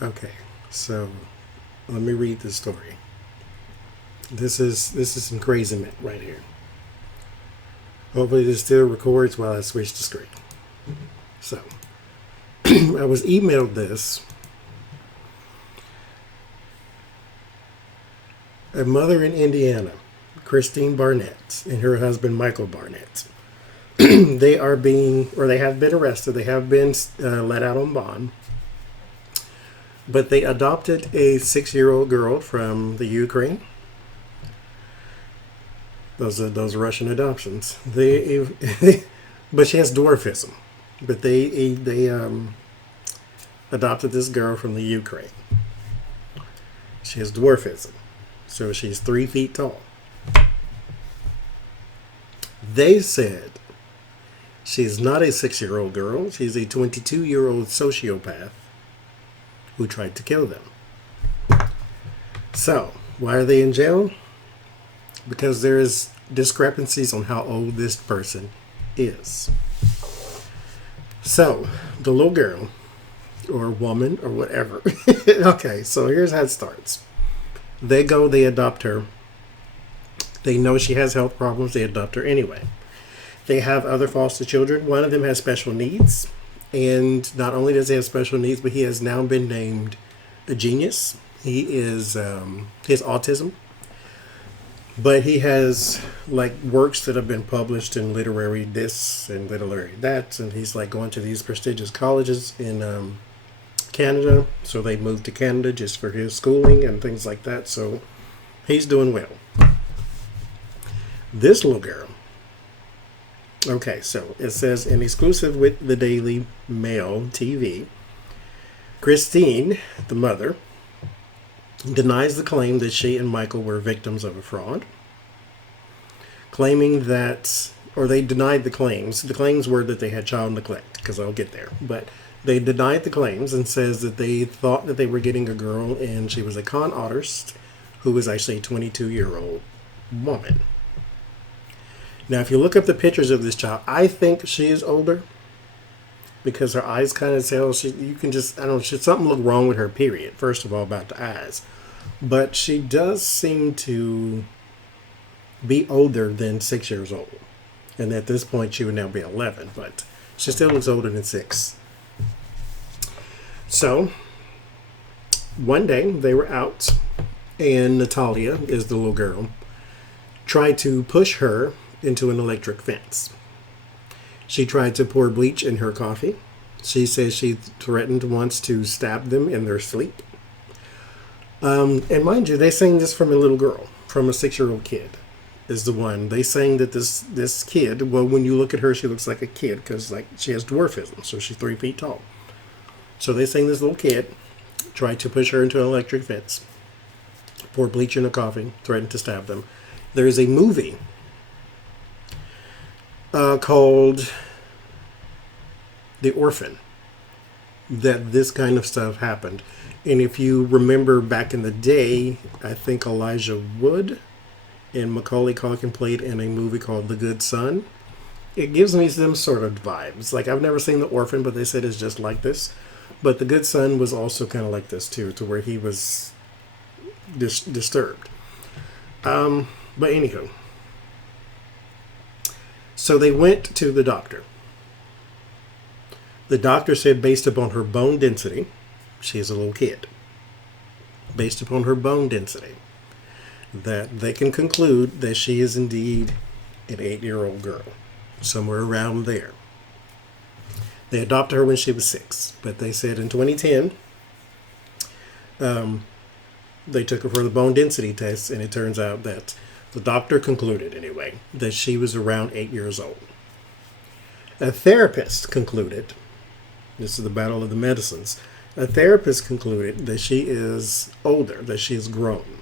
Okay, so let me read the story. This is some crazy right here. Hopefully this still records while I switch the screen. So I was emailed this. A mother in Indiana, Christine Barnett, and her husband Michael Barnett. They are being, or they have been arrested. They have been let out on bond. But they adopted a 6-year-old girl from the Ukraine. Those Russian adoptions. But she has dwarfism. But they adopted this girl from the Ukraine. She has dwarfism, so she's 3 feet tall. They said she's not a 6-year-old girl. She's a 22-year-old sociopath who tried to kill them. So, why are they in jail? Because there is discrepancies on how old this person is. So, the little girl, or woman, or whatever. Okay, so here's how it starts. They adopt her. They know she has health problems, they adopt her anyway. They have other foster children. One of them has special needs. And not only does he have special needs, but he has now been named a genius. He has autism. But he has like works that have been published in literary this and literary that. And he's like going to these prestigious colleges in Canada. So they moved to Canada just for his schooling and things like that. So he's doing well. This little girl. Okay, so it says in exclusive with the Daily Mail TV, Christine, the mother, denies the claim that she and Michael were victims of a fraud, claiming that, or they denied the claims. The claims were that they had child neglect, because I'll get there. But they denied the claims and says that they thought that they were getting a girl and she was a con artist who was actually a 22-year-old woman. Now, if you look up the pictures of this child, I think she is older because her eyes kind of tell. You can just, I don't know, should something look wrong with her, period. First of all, about the eyes. But she does seem to be older than 6 years old. And at this point, she would now be 11, but she still looks older than 6. So, one day they were out, and Natalia is the little girl, tried to push her into an electric fence. She tried to pour bleach in her coffee. She says she threatened once to stab them in their sleep. And mind you, they sang this from a little girl, from a 6-year-old kid, is the one. They sang that this kid, well, when you look at her, she looks like a kid because like she has dwarfism, so she's 3 feet tall. So they sang this little kid, tried to push her into an electric fence, pour bleach in her coffee, threatened to stab them. There is a movie called The Orphan that this kind of stuff happened. And if you remember back in the day, I think Elijah Wood and Macaulay Culkin played in a movie called The Good Son. It gives me some sort of vibes. Like, I've never seen The Orphan, but they said it's just like this. But The Good Son was also kind of like this too, to where he was disturbed. But anywho, so they went to the doctor. The doctor said based upon her bone density, she's a little kid. Based upon her bone density, that they can conclude that she is indeed an 8-year-old girl. Somewhere around there. They adopted her when she was 6. But they said in 2010, they took her for the bone density test, and it turns out that the doctor concluded, anyway, that she was around 8 years old. A therapist concluded, this is the battle of the medicines, a therapist concluded that she is older, that she is grown,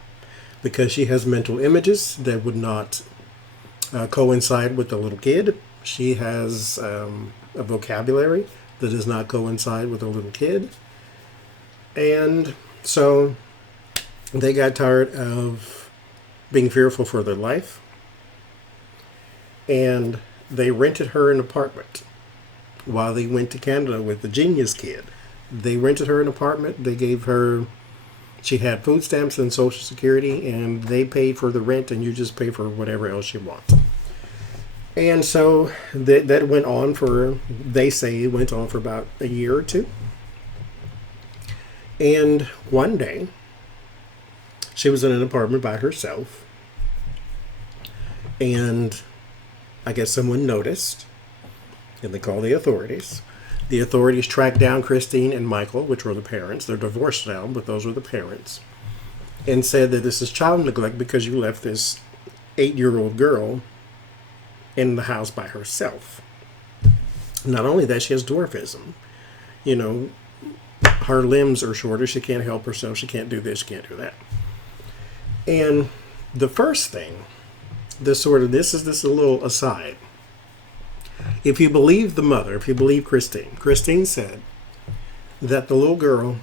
because she has mental images that would not coincide with the little kid. She has a vocabulary that does not coincide with a little kid. And so they got tired of being fearful for their life, and they rented her an apartment while they went to Canada with the genius kid They rented her an apartment. They gave her, she had food stamps and Social Security, and they paid for the rent, and you just pay for whatever else you want. And so that went on for, they say it went on for about a year or two. And one day, she was in an apartment by herself, and I guess someone noticed, and they called the authorities. The authorities tracked down Christine and Michael, which were the parents. They're divorced now, but those were the parents, and said that this is child neglect because you left this 8-year-old girl in the house by herself. Not only that, she has dwarfism. You know, her limbs are shorter. She can't help herself. She can't do this. She can't do that. And the first thing, this is a little aside. If you believe the mother, if you believe Christine said that the little girl,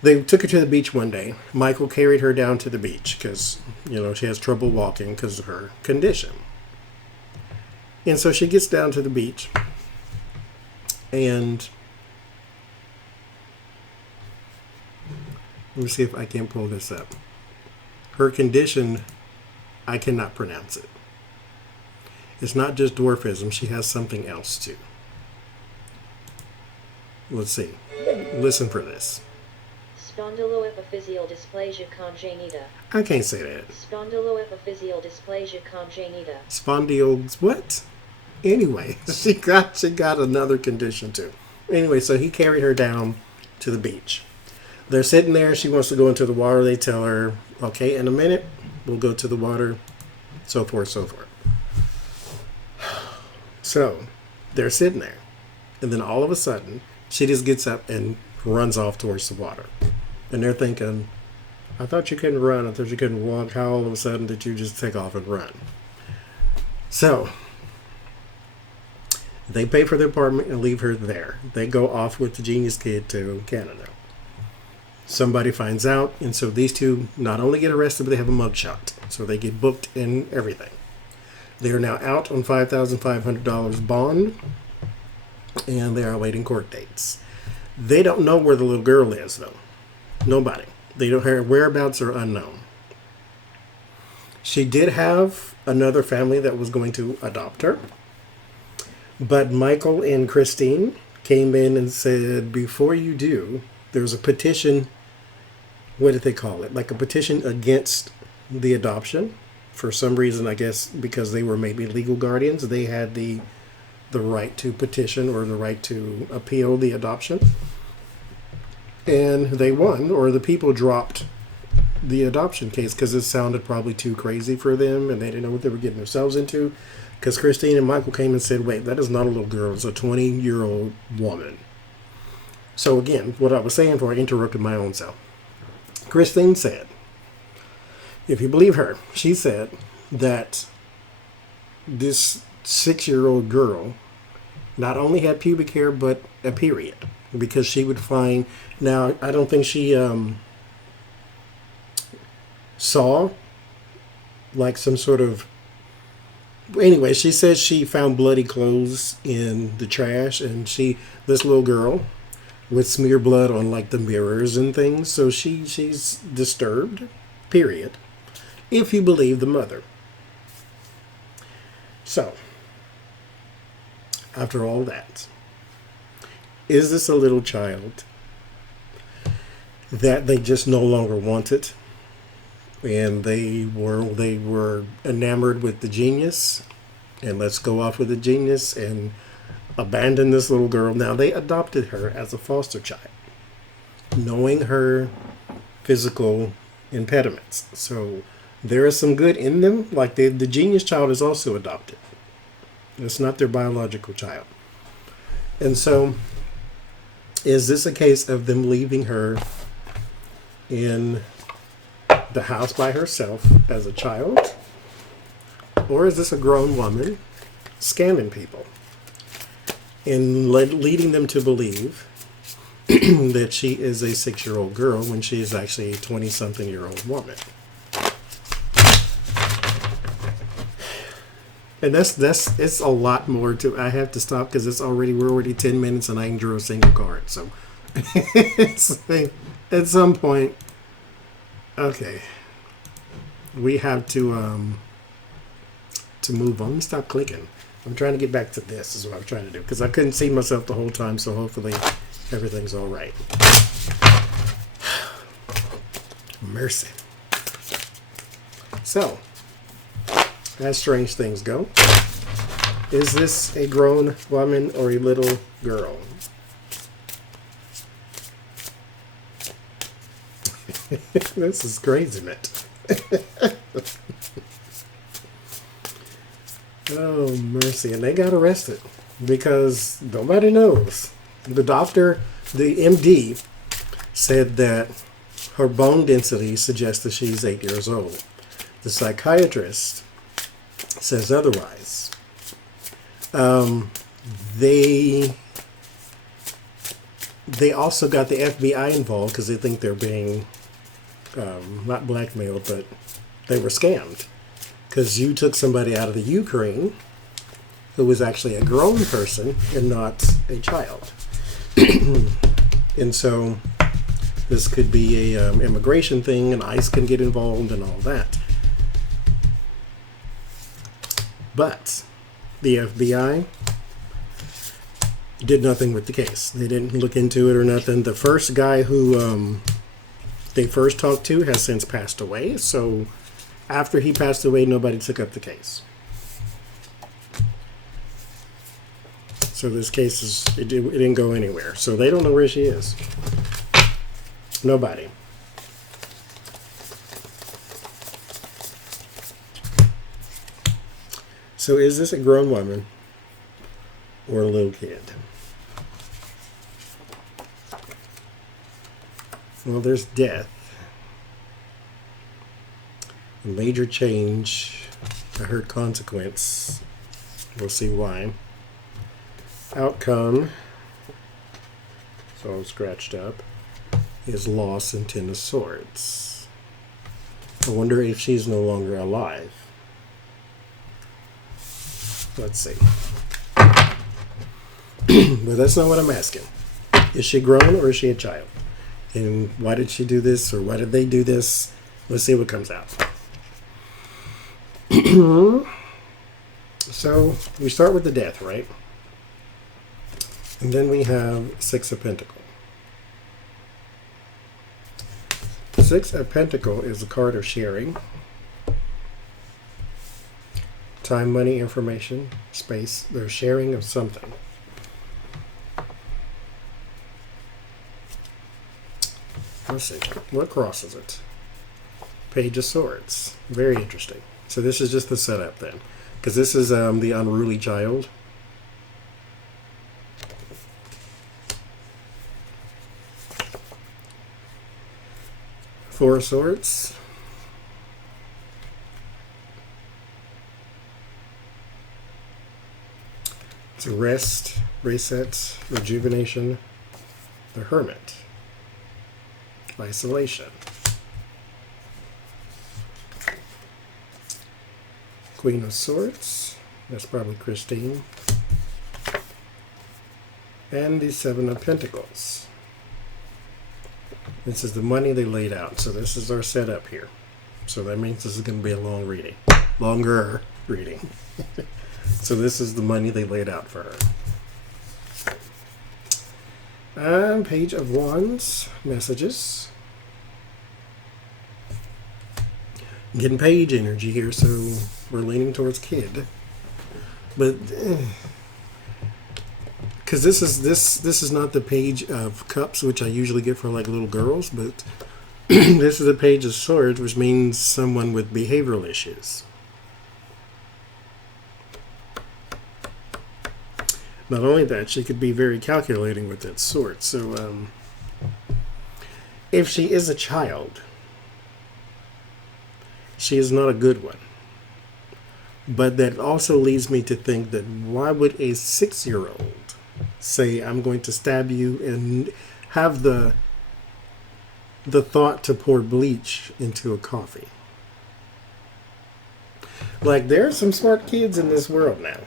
they took her to the beach one day. Michael carried her down to the beach because, you know, she has trouble walking because of her condition. And so she gets down to the beach, and let me see if I can pull this up. Her condition, I cannot pronounce it. It's not just dwarfism. She has something else too. Let's see. Listen for this. Spondyloepiphyseal dysplasia congenita. I can't say that. Spondyloepiphyseal dysplasia congenita. What? Anyway, she got another condition too. Anyway, so he carried her down to the beach. They're sitting there. She wants to go into the water. They tell her, okay, in a minute, we'll go to the water, so forth, so forth. So they're sitting there. And then all of a sudden, she just gets up and runs off towards the water. And they're thinking, I thought you couldn't run. I thought you couldn't walk. How all of a sudden did you just take off and run? So they pay for the apartment and leave her there. They go off with the genius kid to Canada. Somebody finds out, and so these two not only get arrested, but they have a mugshot. So they get booked and everything. They are now out on $5,500 bond, and they are awaiting court dates. They don't know where the little girl is, though. Nobody. They don't. Her whereabouts are unknown. She did have another family that was going to adopt her, but Michael and Christine came in and said, before you do, there's a petition. What did they call it? Like a petition against the adoption. For some reason, I guess because they were maybe legal guardians, they had the right to petition or the right to appeal the adoption. And they won, or the people dropped the adoption case because it sounded probably too crazy for them and they didn't know what they were getting themselves into. Because Christine and Michael came and said, wait, that is not a little girl, it's a 20-year-old woman. So again, what I was saying before I interrupted my own self. Christine said, if you believe her, she said that this 6-year-old girl not only had pubic hair, but a period. Because she would find, now I don't think she saw like some sort of, anyway, she said she found bloody clothes in the trash, and this little girl would smear blood on like the mirrors and things. So she's disturbed, period. If you believe the mother. So, after all that, is this a little child that they just no longer wanted, and they were enamored with the genius, and let's go off with the genius and abandon this little girl? Now they adopted her as a foster child, knowing her physical impediments. So there is some good in them. Like the genius child is also adopted. It's not their biological child. And so is this a case of them leaving her in the house by herself as a child? Or is this a grown woman scamming people and leading them to believe that she is a 6-year-old girl when she is actually a 20-something-year-old woman? And that's it's a lot more to. I have to stop because we're already 10 minutes and I ain't drew a single card. So it's, at some point, okay, we have to move on. Let me stop clicking. I'm trying to get back to this. Is what I'm trying to do because I couldn't see myself the whole time. So hopefully everything's all right. Mercy. So, as strange things go, is this a grown woman or a little girl? This is craziness. Oh, mercy. And they got arrested because nobody knows. The doctor, the MD, said that her bone density suggests that she's 8 years old. The psychiatrist says otherwise. They also got the FBI involved because they think they're being not blackmailed, but they were scammed because you took somebody out of the Ukraine who was actually a grown person and not a child. And so this could be a immigration thing, and ICE can get involved and all that. But the FBI did nothing with the case. They didn't look into it or nothing. The first guy who they first talked to has since passed away. So after he passed away, nobody took up the case. So this case it didn't go anywhere. So they don't know where she is. Nobody. So is this a grown woman or a little kid? Well, there's death. A major change. I heard consequence. We'll see why. Outcome. It's all scratched up. Is loss in Ten of Swords. I wonder if she's no longer alive. Let's see. But that's not what I'm asking. Is she grown or is she a child? And why did she do this or why did they do this? Let's see what comes out. So we start with the death, right? And then we have Six of Pentacles. Six of Pentacles is a card of sharing. Time, money, information, space. They're sharing of something. Let's see. What crosses it? Page of Swords. Very interesting. So this is just the setup then. Because this is the unruly child. Four of Swords. It's rest, reset, rejuvenation, the Hermit, isolation, Queen of Swords, that's probably Christine, and the Seven of Pentacles. This is the money they laid out, so this is our setup here. So that means this is going to be a long reading, longer reading. So this is the money they laid out for her. Page of Wands, messages. I'm getting page energy here, so we're leaning towards kid. But because this is not the Page of Cups, which I usually get for like little girls, but this is the Page of Swords, which means someone with behavioral issues. Not only that, she could be very calculating with that sword. So, if she is a child, she is not a good one. But that also leads me to think that why would a 6-year-old say, I'm going to stab you and have the thought to pour bleach into a coffee? Like, there are some smart kids in this world now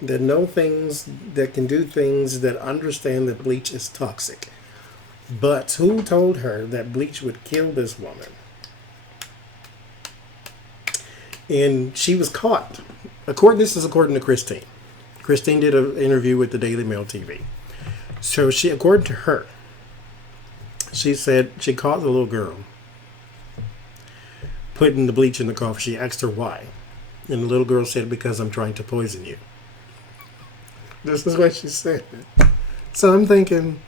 that know things, that can do things, that understand that bleach is toxic. But who told her that bleach would kill this woman? And she was caught. This is according to Christine. Christine did an interview with the Daily Mail TV. So she, according to her, she said she caught the little girl putting the bleach in the coffee. She asked her why. And the little girl said, because I'm trying to poison you. This is what she said. So I'm thinking,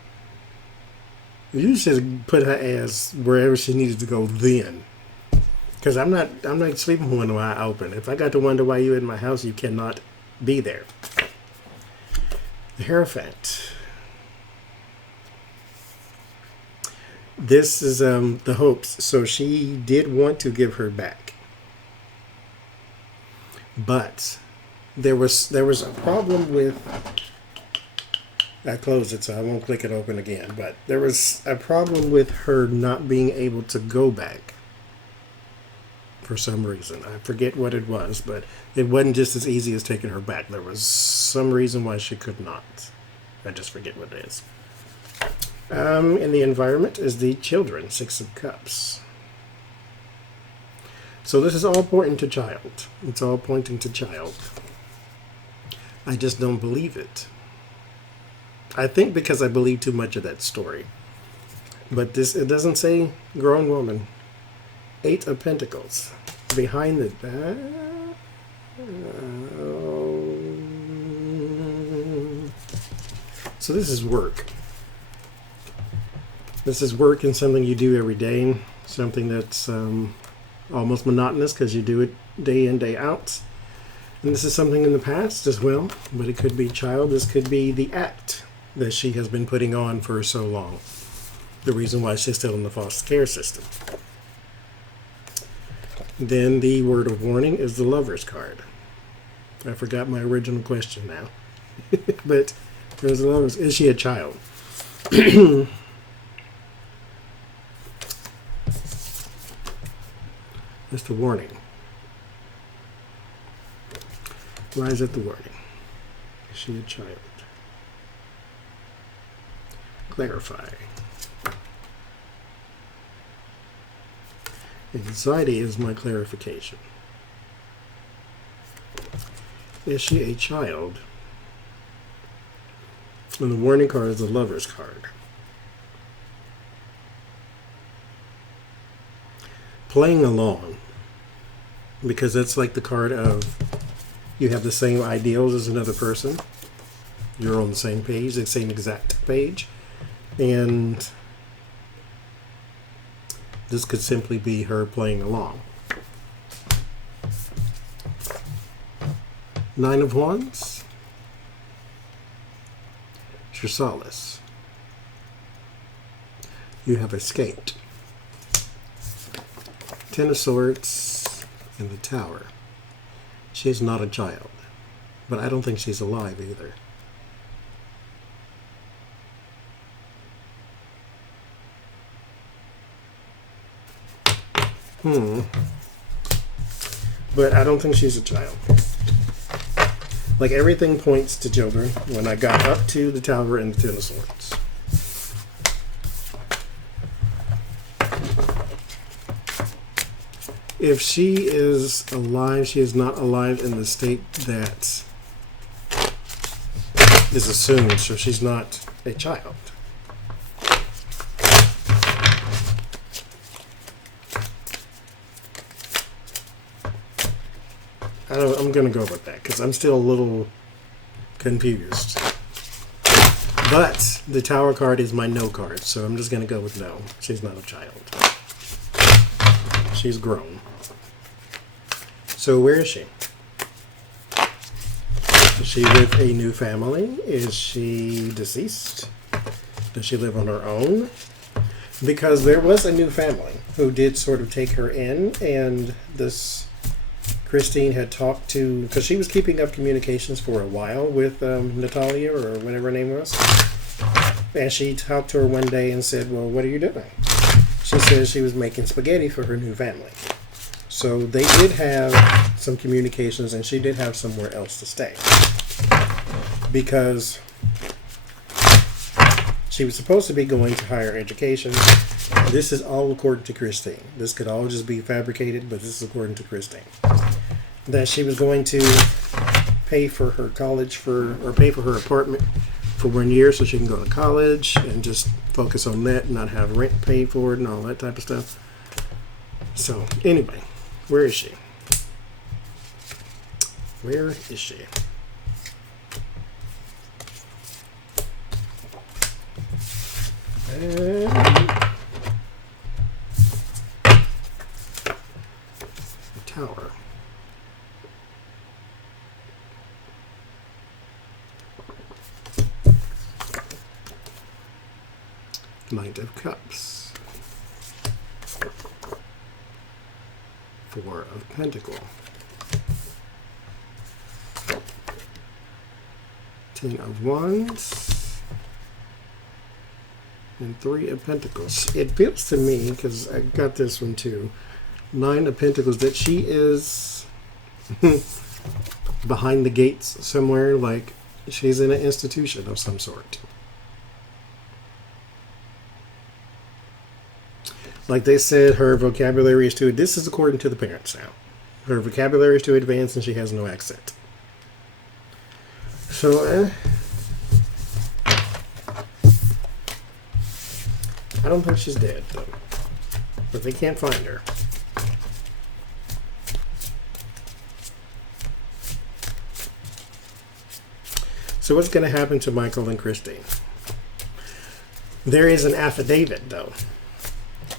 you should put her ass wherever she needed to go then. Because I'm not sleeping with one eye open. If I got to wonder why you're in my house, you cannot be there. The Hierophant. This is the hopes. So she did want to give her back. But there was a problem with, I closed it so I won't click it open again, but there was a problem with her not being able to go back for some reason. I forget what it was, but it wasn't just as easy as taking her back. There was some reason why she could not. I just forget what it is. In the environment is the children, 6 of Cups. So this is all pointing to child. It's all pointing to child. I just don't believe it. I think because I believe too much of that story. But it doesn't say grown woman. 8 of Pentacles. Behind the so this is work. This is work and something you do every day. Something that's almost monotonous because you do it day in, day out. And this is something in the past as well, but it could be child. This could be the act that she has been putting on for so long. The reason why she's still in the foster care system. Then the word of warning is the Lover's card. I forgot my original question now. But there's the Lover's. Is she a child? That's the warning. Why is it the warning? Is she a child? Clarify. Anxiety is my clarification. Is she a child? And the warning card is the Lover's card. Playing along. Because that's like the card of you have the same ideals as another person. You're on the same page, the same exact page. And this could simply be her playing along. 9 of Wands. It's your solace. You have escaped. 10 of Swords and the Tower. She's not a child, but I don't think she's alive either. But I don't think she's a child. Like, everything points to children when I got up to the Tower and the 10 of Swords. If she is alive, she is not alive in the state that is assumed, so she's not a child. I'm going to go with that because I'm still a little confused. But the Tower card is my no card, so I'm just going to go with no. She's not a child. She's grown. So where is she? Is she with a new family? Is she deceased? Does she live on her own? Because there was a new family who did sort of take her in, and this Christine had talked to, because she was keeping up communications for a while with Natalia, or whatever her name was. And she talked to her one day and said, well, what are you doing? She said she was making spaghetti for her new family. So they did have some communications, and she did have somewhere else to stay because she was supposed to be going to higher education. This is all according to Christine. This could all just be fabricated, but this is according to Christine. That she was going to pay for her college or pay for her apartment for 1 year so she can go to college and just focus on that and not have rent paid for it and all that type of stuff. So anyway, where is she? Where is she? Tower. Knight of Cups. 4 of Pentacles. 10 of Wands. And 3 of Pentacles. It feels to me, because I got this one too, 9 of Pentacles, that she is behind the gates somewhere, like she's in an institution of some sort. Like they said, her vocabulary is too, this is according to the parents now, her vocabulary is too advanced and she has no accent. So, I don't think she's dead, though. But they can't find her. So what's going to happen to Michael and Christine? There is an affidavit, though,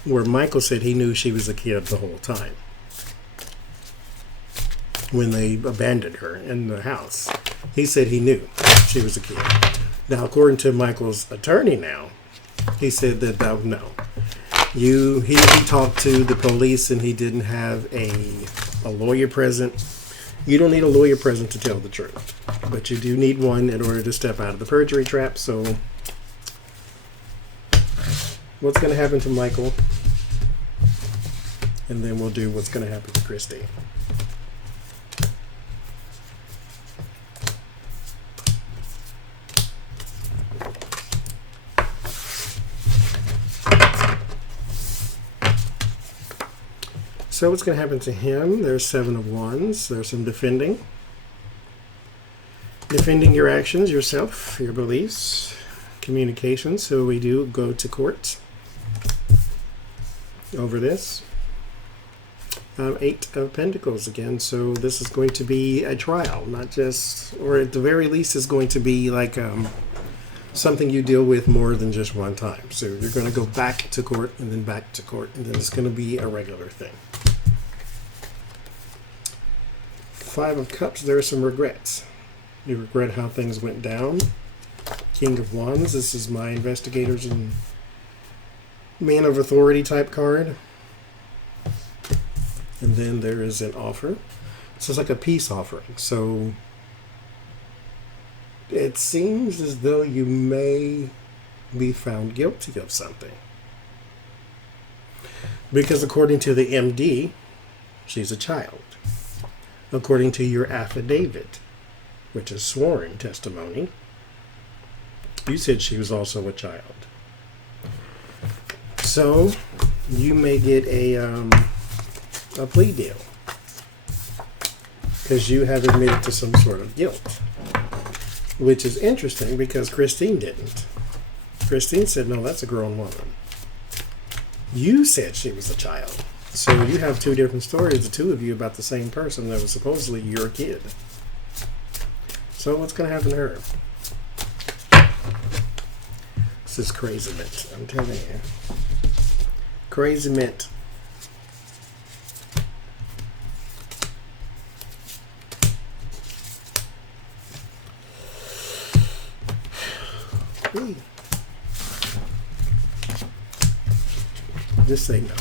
where Michael said he knew she was a kid the whole time when they abandoned her in the house. He said he knew she was a kid. Now, according to Michael's attorney now, he said that no. He talked to the police and he didn't have a lawyer present. You don't need a lawyer present to tell the truth, but you do need one in order to step out of the perjury trap. So what's going to happen to Michael? And then we'll do what's going to happen to Christine. So what's going to happen to him? There's 7 of Wands. There's some defending. Defending your actions, yourself, your beliefs, communication. So we do go to court over this. 8 of Pentacles again. So this is going to be a trial, not just, or at the very least is going to be like something you deal with more than just one time. So you're going to go back to court and then back to court, and then it's going to be a regular thing. 5 of Cups, there are some regrets. You regret how things went down. King of Wands, this is my investigators and man of authority type card. And then there is an offer. So it's like a peace offering. So it seems as though you may be found guilty of something. Because according to the MD, she's a child. According to your affidavit, which is sworn testimony, you said she was also a child. So you may get a plea deal because you have admitted to some sort of guilt, which is interesting because Christine didn't. Christine said, no, that's a grown woman. You said she was a child. So you have 2 different stories, the 2 of you, about the same person that was supposedly your kid. So what's going to happen to her? This is crazy mint. I'm telling you. Crazy mint. Just say no.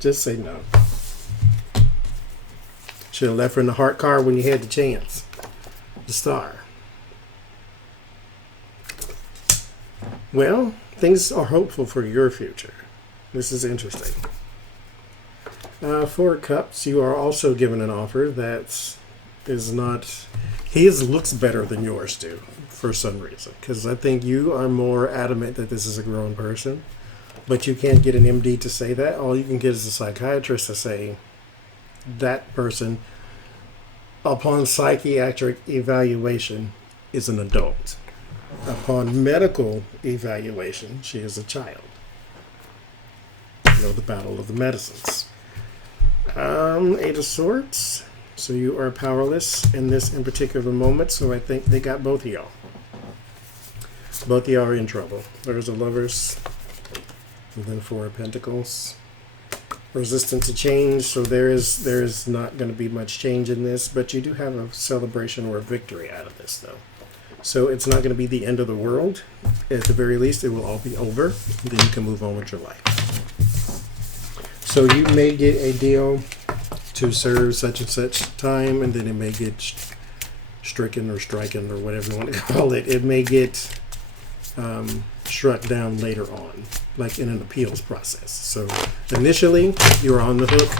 Just say no. Should have left her in the heart card when you had the chance. The star. Well, things are hopeful for your future. This is interesting. Four of Cups, you are also given an offer that is not. His looks better than yours do for some reason. Because I think you are more adamant that this is a grown person. But you can't get an MD to say that. All you can get is a psychiatrist to say that person, upon psychiatric evaluation, is an adult. Upon medical evaluation, she is a child. You know, the battle of the medicines. Eight of Swords. So you are powerless in this in particular moment. So I think they got both of y'all. Both of y'all are in trouble. There's a Lovers. And then Four of Pentacles. Resistant to change. So there is not going to be much change in this. But you do have a celebration or a victory out of this, though. So it's not going to be the end of the world. At the very least, it will all be over. And then you can move on with your life. So you may get a deal to serve such and such time, and then it may get stricken or striken or whatever you want to call it. It may get struck down later on, like in an appeals process. So initially, you're on the hook.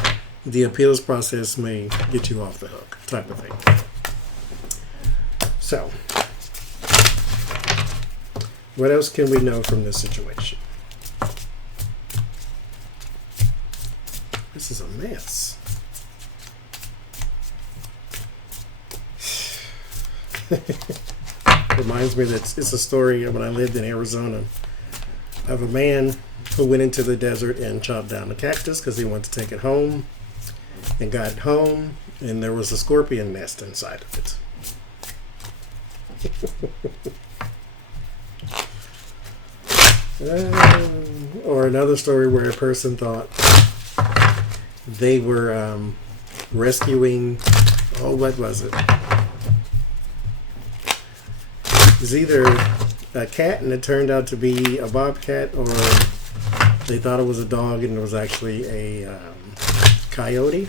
The appeals process may get you off the hook, type of thing. So, what else can we know from this situation? This is a mess. Reminds me that it's a story when I lived in Arizona of a man who went into the desert and chopped down a cactus because he wanted to take it home, and got home and there was a scorpion nest inside of it. Or another story where a person thought they were rescuing, what was it? It was either a cat and it turned out to be a bobcat, or they thought it was a dog and it was actually a coyote,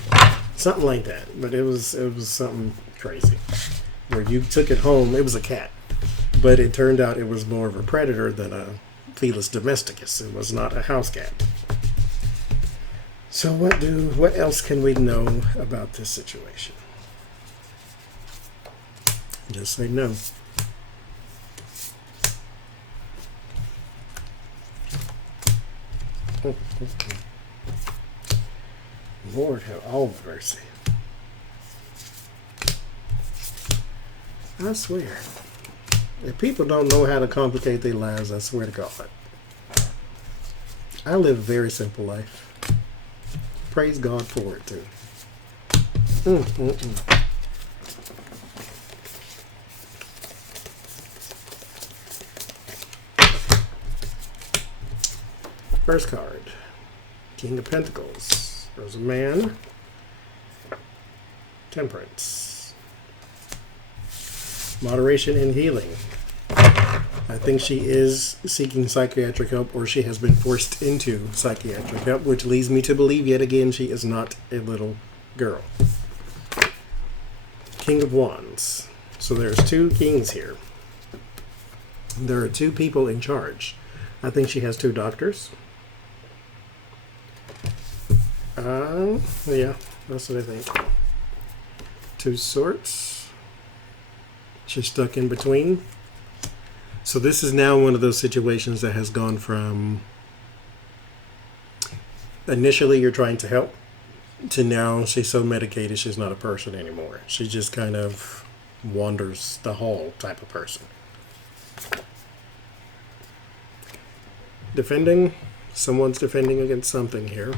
something like that. But it was something crazy where you took it home. It was a cat, but it turned out it was more of a predator than a Felis domesticus. It was not a house cat. So what else can we know about this situation? Just say no. Lord have all mercy. I swear. If people don't know how to complicate their lives, I swear to God. I live a very simple life. Praise God for it, too. First card. King of Pentacles. There's a man. Temperance. Moderation and healing. I think she is seeking psychiatric help, or she has been forced into psychiatric help, which leads me to believe yet again she is not a little girl. King of Wands. So there's two kings here. There are two people in charge. I think she has two doctors. Yeah, that's what I think. Two Swords. She's stuck in between. So this is now one of those situations that has gone from initially you're trying to help to now she's so medicated she's not a person anymore. She just kind of wanders the hall type of person. Defending. Someone's defending against something here.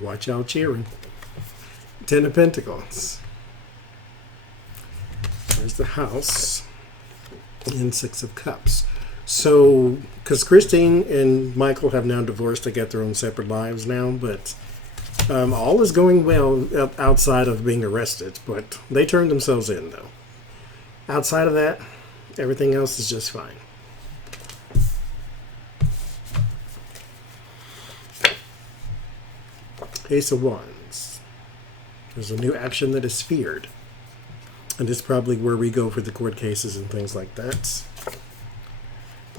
Watch out cheering. Ten of Pentacles. There's the House. And Six of Cups. So, because Christine and Michael have now divorced, they got their own separate lives now, but all is going well outside of being arrested, but they turned themselves in, though. Outside of that, everything else is just fine. Ace of Wands. There's a new action that is feared. And this is probably where we go for the court cases and things like that.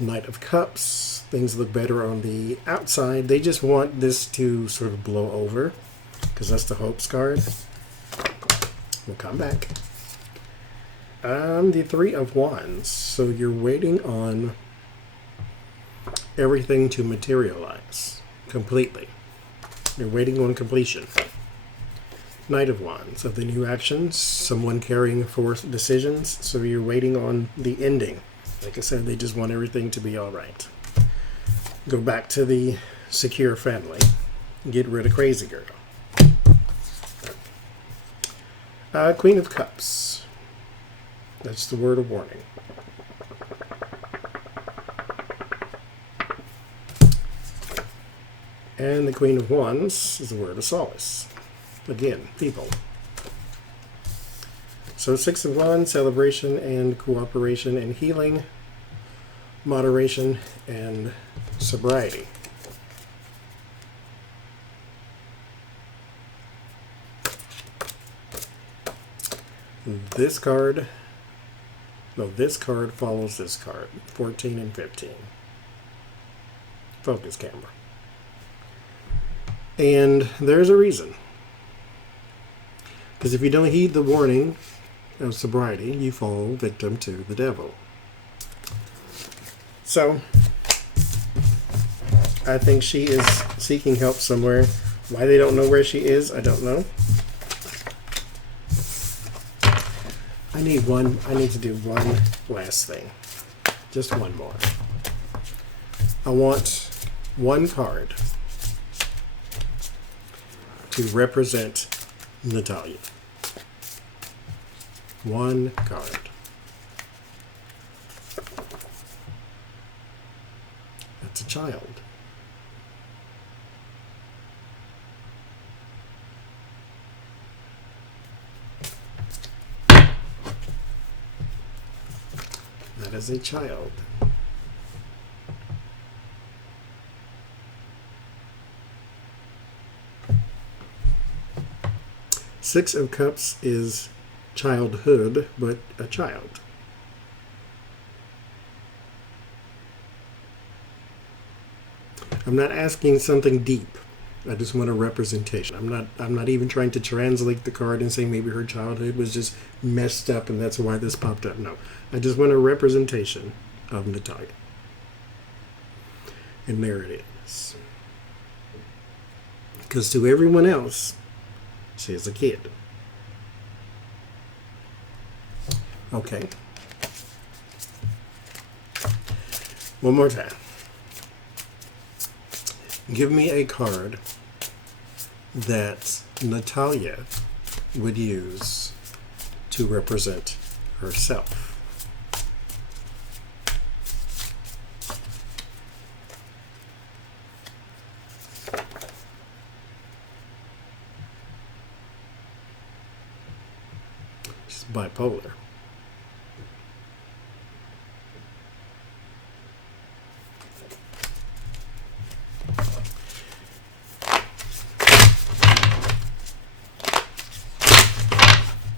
Knight of Cups. Things look better on the outside. They just want this to sort of blow over, because that's the Hopes card. We'll come back. The Three of Wands. So you're waiting on everything to materialize completely. You're waiting on completion. Knight of Wands. Of the new actions, someone carrying forth decisions. So you're waiting on the ending. Like I said, they just want everything to be all right. Go back to the secure family. Get rid of Crazy Girl. Queen of Cups. That's the word of warning. And the Queen of Wands is the word of solace. Again, people. So Six of Wands, celebration and cooperation and healing, moderation and sobriety. This card follows this card, 14 and 15. Focus camera. And there's a reason. Because if you don't heed the warning of sobriety, you fall victim to the devil. So, I think she is seeking help somewhere. Why they don't know where she is, I don't know. I need to do one last thing. Just one more. I want one card to represent Natalia. One card. That's a child. That is a child. Six of Cups is childhood, but a child. I'm not asking something deep. I just want a representation. I'm not even trying to translate the card and say maybe her childhood was just messed up and that's why this popped up. No. I just want a representation of Natalia. And there it is. Because to everyone else, she is a kid. Okay. One more time. Give me a card that Natalia would use to represent herself. She's bipolar.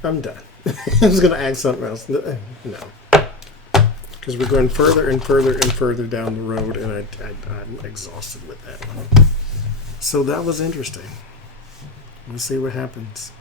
I'm done. I was going to add something else. No. Because we're going further and further and further down the road, and I'm exhausted with that one. So that was interesting. We'll see what happens.